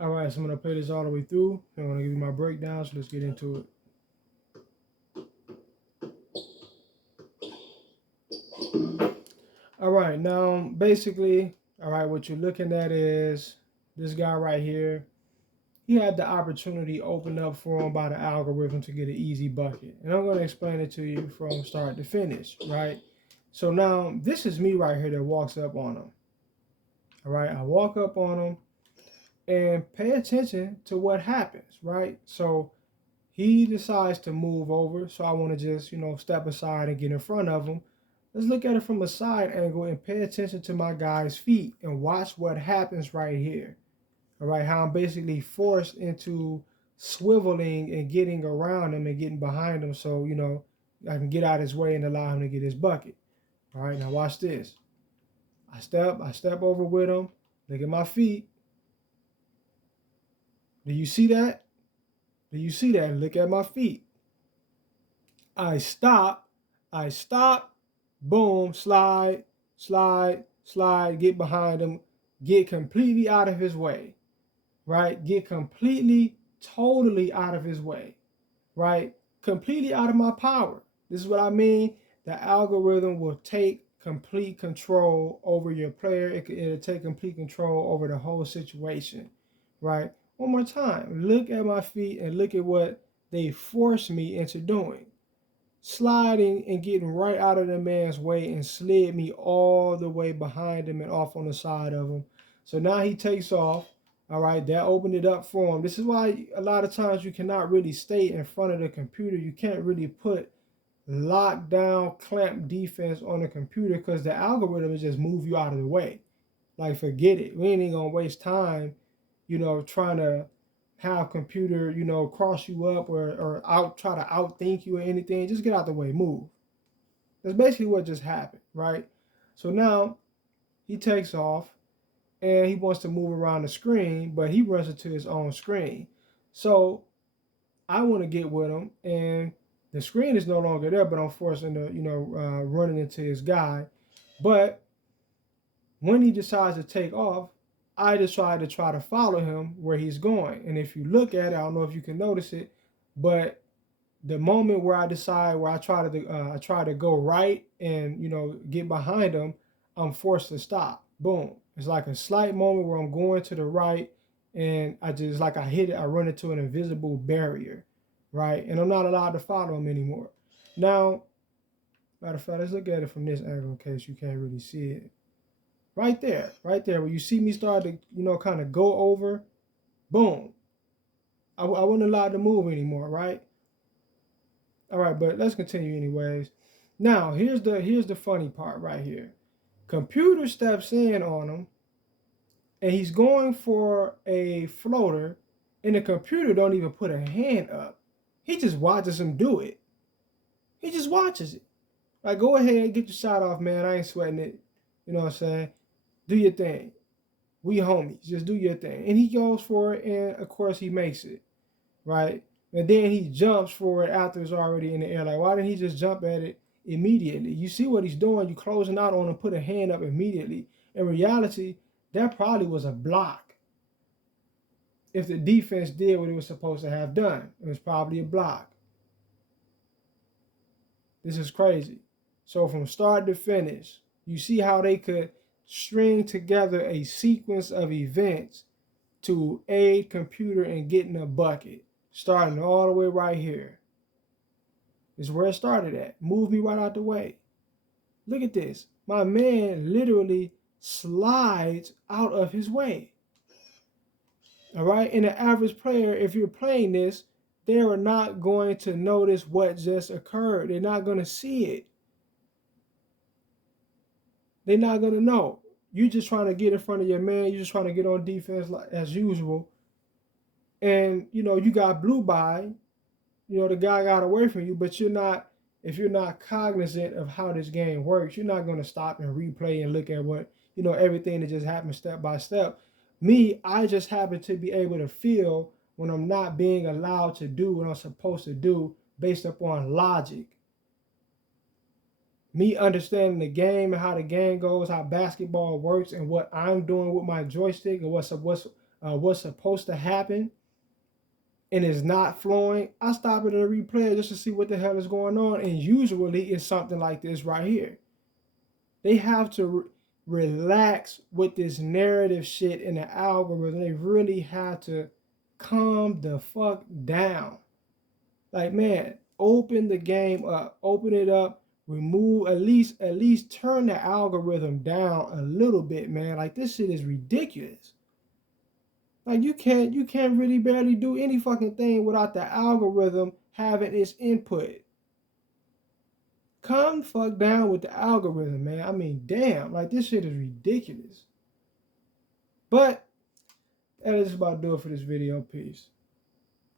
All right, so I'm gonna play this all the way through. I'm gonna give you my breakdown. So let's get into it. All right, now basically, all right, what you're looking at is this guy right here. He had the opportunity opened up for him by the algorithm to get an easy bucket. And I'm going to explain it to you from start to finish, right? So now this is me right here that walks up on him. All right, I walk up on him and pay attention to what happens, right? So he decides to move over. So I want to just, step aside and get in front of him. Let's look at it from a side angle and pay attention to my guy's feet and watch what happens right here. All right, how I'm basically forced into swiveling and getting around him and getting behind him so, I can get out his way and allow him to get his bucket. All right, now watch this. I step over with him. Look at my feet. Do you see that? Do you see that? Look at my feet. I stop. I stop. Boom. Slide, slide, slide. Get behind him. Get completely out of his way. Right? Get completely, totally out of his way. Right? Completely out of my power. This is what I mean. The algorithm will take complete control over your player. It'll take complete control over the whole situation. Right? One more time. Look at my feet and look at what they forced me into doing. Sliding and getting right out of the man's way and slid me all the way behind him and off on the side of him. So now he takes off. All right, that opened it up for him. This is why a lot of times you cannot really stay in front of the computer. You can't really put lockdown, clamp defense on the computer because the algorithm will just move you out of the way. Like, forget it. We ain't even gonna waste time, trying to have computer, cross you up or try to outthink you or anything. Just get out the way, move. That's basically what just happened, right? So now he takes off and he wants to move around the screen, but he runs into his own screen. So I want to get with him, and the screen is no longer there, but I'm forcing to, running into his guy. But when he decides to take off, I decide to try to follow him where he's going. And if you look at it, I don't know if you can notice it, but the moment where I try to go right and get behind him, I'm forced to stop. Boom. It's like a slight moment where I'm going to the right and I just like I hit it, I run into an invisible barrier, right? And I'm not allowed to follow him anymore. Now, matter of fact, let's look at it from this angle in case you can't really see it. Right there, where you see me start to, kind of go over, boom. I wasn't allowed to move anymore, right? All right, but let's continue anyways. Now, here's the funny part right here. Computer steps in on him, and he's going for a floater, and the computer don't even put a hand up. He just watches him do it. He just watches it. Like, go ahead, get your shot off, man. I ain't sweating it. You know what I'm saying? Do your thing. We homies. Just do your thing. And he goes for it, and of course he makes it, right? And then he jumps for it after it's already in the air. Like, why didn't he just jump at it immediately? You see what he's doing. You closing out on him, put a hand up immediately. In reality, that probably was a block. If the defense did what it was supposed to have done, it was probably a block. This is crazy. So from start to finish, you see how they could string together a sequence of events to aid computer in getting a bucket, starting all the way right here. This is where it started at. Move me right out the way. Look at this. My man literally slides out of his way. All right. And the average player, if you're playing this, they are not going to notice what just occurred. They're not going to see it. They're not going to know. You're just trying to get in front of your man. You're just trying to get on defense like, as usual. And, you got blue by. The guy got away from you, but if you're not cognizant of how this game works, you're not going to stop and replay and look at what, everything that just happened step by step. Me, I just happen to be able to feel when I'm not being allowed to do what I'm supposed to do based upon logic. Me understanding the game and how the game goes, how basketball works, and what I'm doing with my joystick and what's what's supposed to happen and it's not flowing, I stop it and replay it just to see what the hell is going on. And usually it's something like this right here. They have to relax with this narrative shit in the algorithm. They really have to calm the fuck down. Like, man, open the game up, open it up, remove, at least turn the algorithm down a little bit, man. Like, this shit is ridiculous. Like, you can't really barely do any fucking thing without the algorithm having its input. Calm the fuck down with the algorithm, man. I mean, damn, like, this shit is ridiculous. But that is about to do it for this video. Peace.